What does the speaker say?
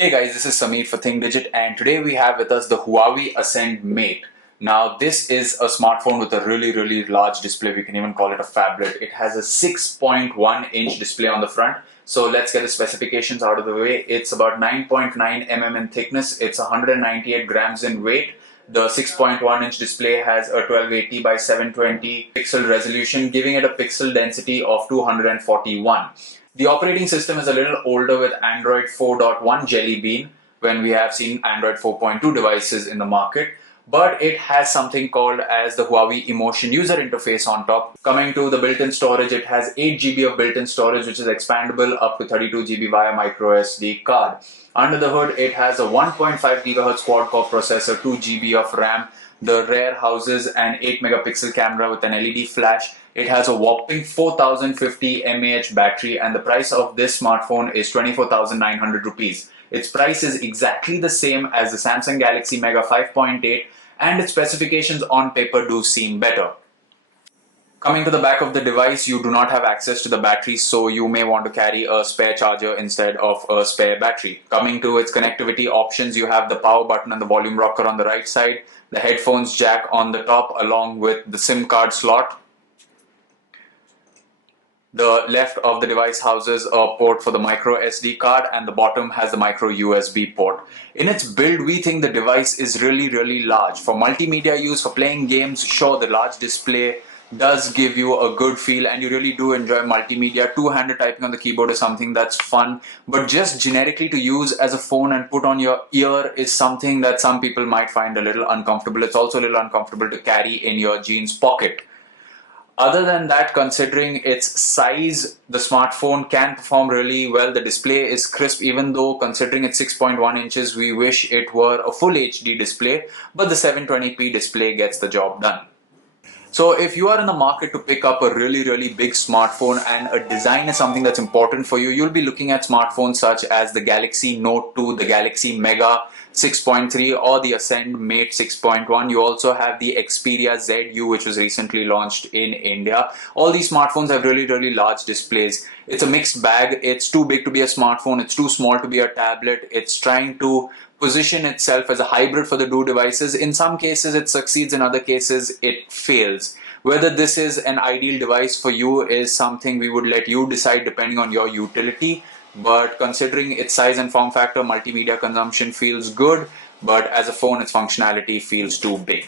Hey guys, this is Sameer for ThinkDigit, and today we have with us the Huawei Ascend Mate. Now this is a smartphone with a really large display. We can even call it a phablet. It has a 6.1-inch display on the front. So let's get the specifications out of the way. It's about 9.9 mm in thickness. It's 198 grams in weight. The 6.1-inch display has a 1280 by 720 pixel resolution, giving it a pixel density of 241. The operating system is a little older with Android 4.1 Jelly Bean when we have seen Android 4.2 devices in the market. But it has something called as the Huawei Emotion user interface on top. Coming to the built-in storage, it has 8 GB of built-in storage, which is expandable up to 32 GB via micro SD card. Under the hood, it has a 1.5 GHz quad-core processor, 2 GB of RAM. The rear houses an 8 megapixel camera with an LED flash. It has a whopping 4050 mAh battery, and the price of this smartphone is 24,900 rupees. Its price is exactly the same as the Samsung Galaxy Mega 5.8, and its specifications on paper do seem better. Coming to the back of the device, you do not have access to the battery, so you may want to carry a spare charger instead of a spare battery. Coming to its connectivity options, you have the power button and the volume rocker on the right side, the headphones jack on the top along with the SIM card slot. The left of the device houses a port for the micro SD card, and the bottom has the micro USB port. In its build, we think the device is really large. For multimedia use, for playing games, sure, the large display does give you a good feel and you really do enjoy multimedia. Two-handed typing on the keyboard is something that's fun, but just generically to use as a phone and put on your ear is something that some people might find a little uncomfortable. It's also a little uncomfortable to carry in your jeans pocket. Other than that, considering its size, the smartphone can perform really well. The display is crisp, even though considering it's 6.1 inches, we wish it were a full HD display, but the 720p display gets the job done. So if you are in the market to pick up a really big smartphone and a design is something that's important for you, you'll be looking at smartphones such as the Galaxy Note 2, the Galaxy Mega 6.3 or the Ascend Mate 6.1. You also have the Xperia ZU, which was recently launched in India. All these smartphones have really large displays. It's a mixed bag. It's too big to be a smartphone. It's too small to be a tablet. It's trying to position itself as a hybrid for the two devices. In some cases it succeeds, in other cases it fails. Whether this is an ideal device for you is something we would let you decide depending on your utility, but considering its size and form factor, multimedia consumption feels good, but as a phone its functionality feels too big.